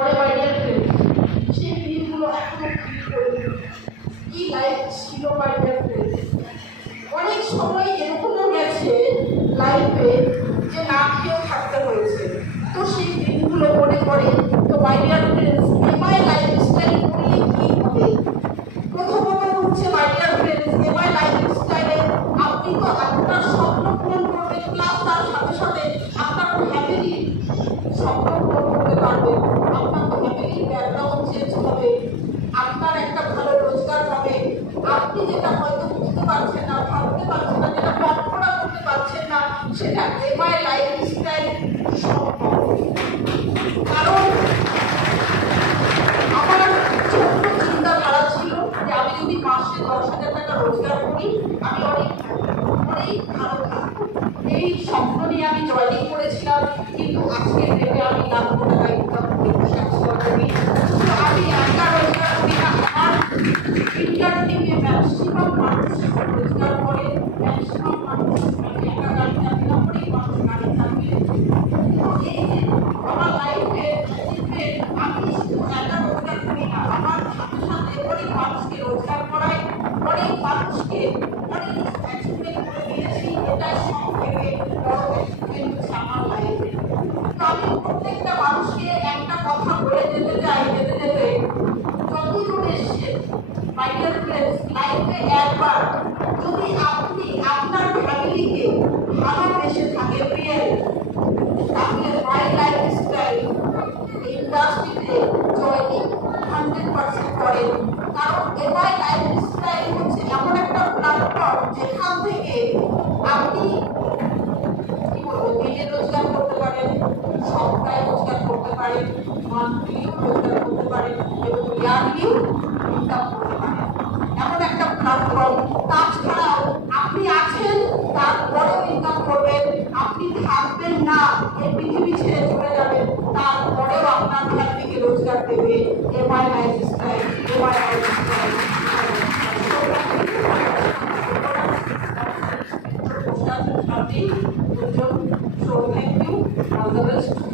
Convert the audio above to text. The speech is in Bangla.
পরে বাইরের ফ্রেন্ড সেই দিনগুলো এখনো ফিল করি। কি লাইফ ছিল বাইরের ফ্রেন্ড। অনেক সময় এরকমও গেছে লাইফে যে না খেয়েও থাকতে হয়েছে। তো সেই দিনগুলো মনে পড়ে। তো বাইরের ফ্রেন্ডস এমআই লাইফস্টাইল করলে কি হবে? প্রথমত হচ্ছে বাইরের ফ্রেন্ডস এমআই লাইফস্টাইলে আপনি তো আপনার স্বপ্ন পূরণ করবেন, প্লাস তার সাথে সাথে আপনার ফ্যামিলি স্বপ্ন পূরণ করতে পারবেন। আপনার ফ্যামিলির ব্যাকগ্রাউন্ড চেঞ্জ হবে, আপনার একটা ভালো রোজগার হবে। আপনি যেটা হয়তো বুঝতে পারছেন না, ভাবতে পারছেন না, যেটা কল্পনা করতে পারছেন না, সেটা এমআই লাইফস্টাইল সম্ভব। কারণ আমার ছোট্ট চিন্তাধারা ছিল যে আমি যদি মাসে 10,000 টাকা রোজগার করি আমি অনেক ভালো থাকবো। এই স্বপ্ন নিয়ে আমি জয়েনিং করেছিলাম, কিন্তু আজকের ডেটে আমি লাখ টাকা ইনকাম করে করি। আমি একা রোজগার করি না, আমার ইন্টার টিমে ম্যাক্সিমাম মানুষ রোজগার করে, ম্যাক্সিমাম মানুষ একা গাড়ি চালাতে না করেই মানুষ গাড়ি চালিয়ে। এই যে আমার লাইফে আমি শুধু একা রোজগার করি না, আমার সাথে সাথে অনেক মানুষকে রোজগার করাই, অনেক মানুষকে অনেক অ্যাচিভমেন্ট করে দিয়েছি। এটাই সব থেকে বড় অ্যাচিভমেন্ট হচ্ছে আমার লাইফে। তো আমি প্রত্যেকটা মানুষকে একটা কথা বলে যেতে চাই, যেতে যেতে যতদূর এসছে বাইরের ফ্রেন্ডস লাইফে একবার যদি আপনি আপনার ফ্যামিলিকে ভালোবেসে থাকেন রিয়েল, তাহলে মাই লাইফস্টাইল ইন্ডাস্ট্রিতে জয়েনিং 100% করেন। কারণ এটাই লাইফস্টাইল হচ্ছে এমন একটা প্ল্যাটফর্ম যেখান থেকে আপনি কি বলবো দিনে রোজগার করতে পারেন, সপ্তাহে রোজগার করতে পারেন, মান্থলিও রোজগার করতে পারেন এবং ইয়ারলিও ইনকাম করতে পারেন। এমন একটা প্ল্যাটফর্ম। তাছাড়াও আপনি আছেন, তারপরেও ইনকাম করবেন। আপনি থাকবেন না, এই পৃথিবী ছেড়ে চলে যাবেন, তারপরেও আপনার ফ্যামিলিকে রোজগার দেবে MI lifestyle. MI lifestyle So thank you. All the best.